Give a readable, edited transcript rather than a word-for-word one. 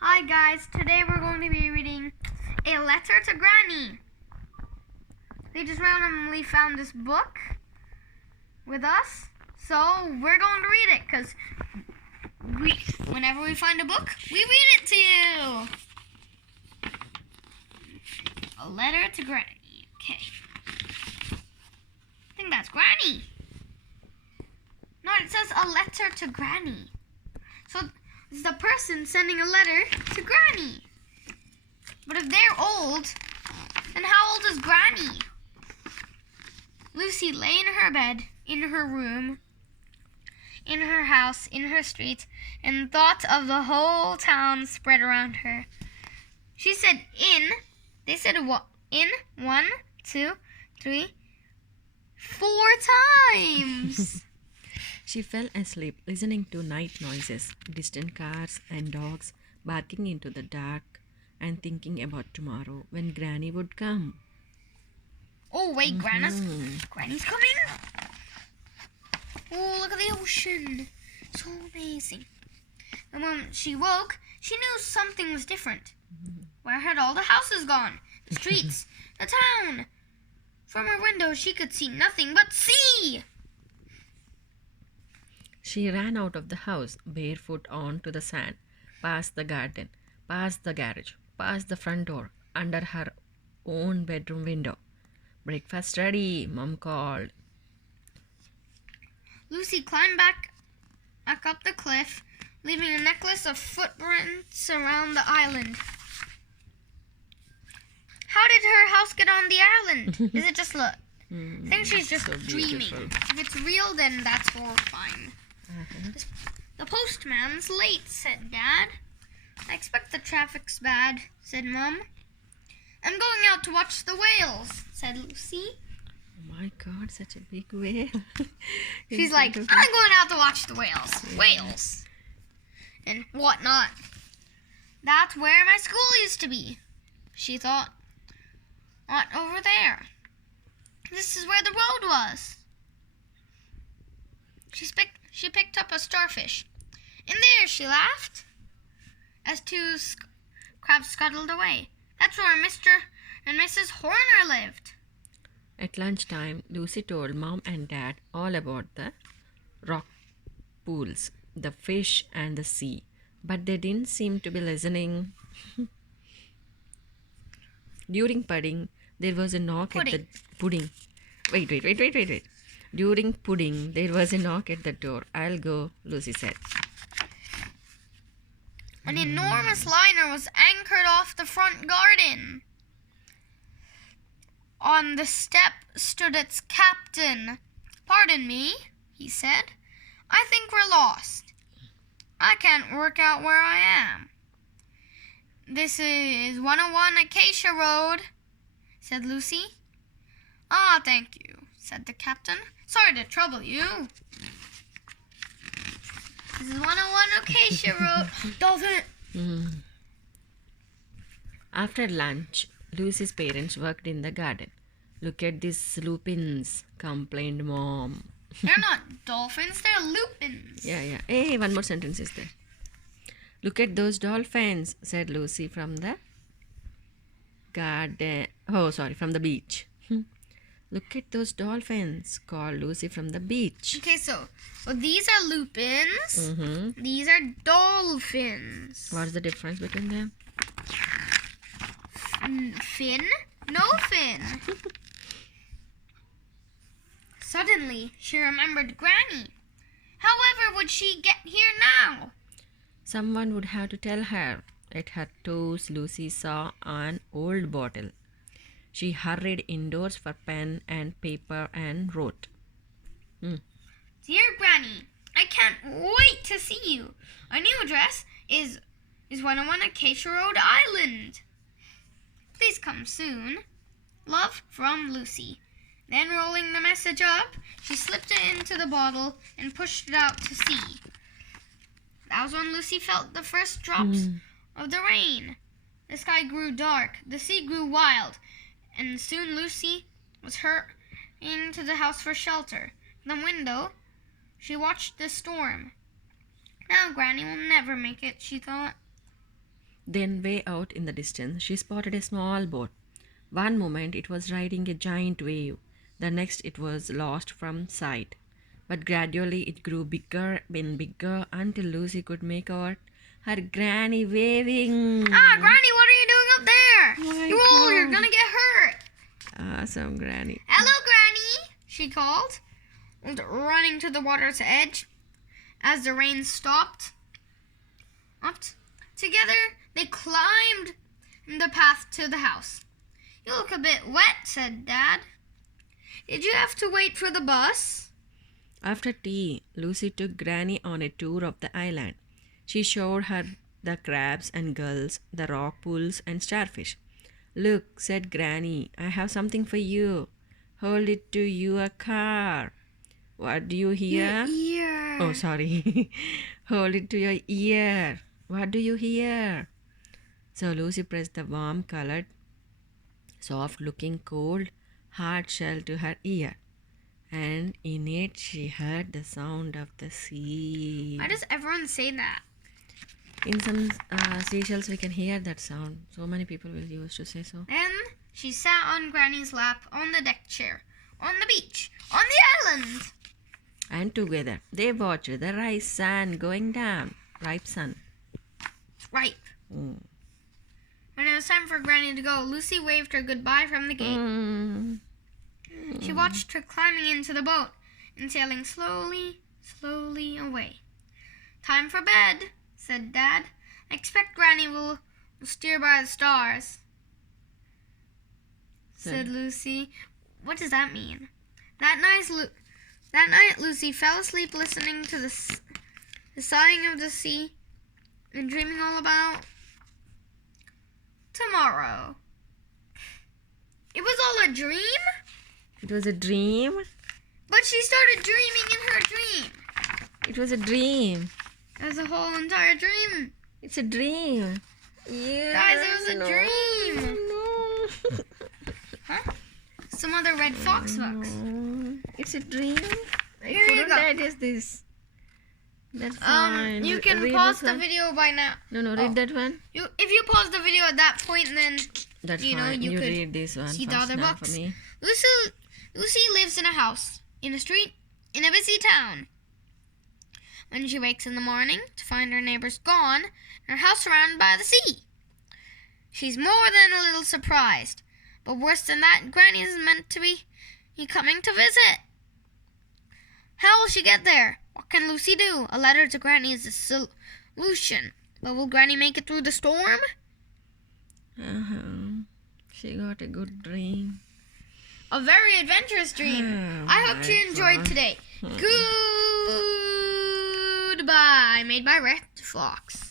Hi guys, today we're going to be reading A Letter to Granny. We just randomly found this book with us, so we're going to read it because whenever we find a book, we read it to you. A Letter to Granny. Okay. I think that's Granny. No, it says a letter to Granny. So it's the person sending a letter to Granny. But if they're old, then how old is Granny? Lucy lay in her bed, in her room, in her house, in her street, and thought of the whole town spread around her. She said they said in 1, 2, 3, 4 times. She fell asleep listening to night noises, distant cars and dogs barking into the dark, and thinking about tomorrow when Granny would come. Oh wait, Granny's coming? Oh, look at the ocean. So amazing. The moment she woke, she knew something was different. Where had all the houses gone? The streets, the town. From her window, she could see nothing but sea. She ran out of the house, barefoot onto the sand, past the garden, past the garage, past the front door, under her own bedroom window. Breakfast ready, Mom called. Lucy climbed back up the cliff, leaving a necklace of footprints around the island. How did her house get on the island? Is it just look? I think she's just so dreaming. beautiful. If it's real, then that's horrifying. The postman's late, said Dad. I expect the traffic's bad, said Mom. I'm going out to watch the whales, said Lucy. Oh my God, such a big whale. She's like, I'm going out to watch the whales. Yeah. Whales. And whatnot. That's where my school used to be, she thought. What, over there? This is where the road was. She picked up a starfish. In there, she laughed, as two crabs scuttled away. That's where Mr. and Mrs. Horner lived. At lunchtime, Lucy told Mom and Dad all about the rock pools, the fish, and the sea, but they didn't seem to be listening. During pudding, there was a knock at the pudding. Wait. During pudding, there was a knock at the door. I'll go, Lucy said. An enormous liner was anchored off the front garden. On the step stood its captain. Pardon me, he said. I think we're lost. I can't work out where I am. This is 101 Acacia Road, said Lucy. Ah, thank you, said the captain. Sorry to trouble you. This is 101 Acacia Road. Dolphin. After lunch, Lucy's parents worked in the garden. Look at these lupins, complained Mom. They're not dolphins, they're lupins. Yeah. Hey, one more sentence is there. Look at those dolphins, said Lucy from the garden. Oh, sorry, from the beach. Look at those dolphins, called Lucy from the beach. Okay, so these are lupins. These are dolphins. What's the difference between them? Fin? No fin. Suddenly, she remembered Granny. However would she get here now? Someone would have to tell her. At her toes, Lucy saw an old bottle. She hurried indoors for pen and paper and wrote. Dear Granny, I can't wait to see you. Our new address is 101 Acacia Road Island. Please come soon. Love, from Lucy. Then, rolling the message up, she slipped it into the bottle and pushed it out to sea. That was when Lucy felt the first drops of the rain. The sky grew dark, the sea grew wild, and soon Lucy was hurrying to the house for shelter. From the window, she watched the storm. Now Granny will never make it, she thought. Then, way out in the distance, she spotted a small boat. One moment it was riding a giant wave, the next it was lost from sight. But gradually it grew bigger and bigger until Lucy could make out her granny waving. Ah, Granny, what are you doing up there? My You're God. gonna get hurt. Awesome, Granny. Hello, Granny, she called, and running to the water's edge. As the rain stopped, together they climbed the path to the house. You look a bit wet, said Dad. Did you have to wait for the bus? After tea, Lucy took Granny on a tour of the island. She showed her the crabs and gulls, the rock pools and starfish. Look, said Granny, I have something for you. Hold it to your car. What do you hear? Ear. Oh, sorry. Hold it to your ear. What do you hear? So Lucy pressed the warm colored, soft looking, cold, hard shell to her ear. And in it she heard the sound of the sea. Why does everyone say that? In some seashells we can hear that sound. So many people will use to say so. Then she sat on Granny's lap on the deck chair, on the beach, on the island. And together they watched the ripe sun going down. Ripe sun. Ripe. Mm. When it was time for Granny to go, Lucy waved her goodbye from the gate. Mm. She watched her climbing into the boat and sailing slowly, slowly away. Time for bed, said Dad. I expect Granny will steer by the stars, said Lucy. What does that mean? That night, Lucy fell asleep listening to the sighing of the sea and dreaming all about tomorrow. It was all a dream? It was a dream. But she started dreaming in her dream. It was a dream. As a whole entire dream. It's a dream. Yeah. Guys, it was a dream. No. Huh? Some other red fox books. No. It's a dream. Here you Couldn't go. digest this. That's fine. You can Read pause this the one. video by now. No, read that one. If you pause the video at that point, then That's You know, fine. you You could read this one see the first other now books. for me. Lucy lives in a house, in a street, in a busy town. When she wakes in the morning to find her neighbors gone and her house surrounded by the sea, she's more than a little surprised. But worse than that, Granny is meant to be coming to visit. How will she get there? What can Lucy do? A letter to Granny is a solution. But will Granny make it through the storm? She got a good dream. A very adventurous dream. Oh, I hope my you enjoyed God. today. Goodbye. Made by Red Fox.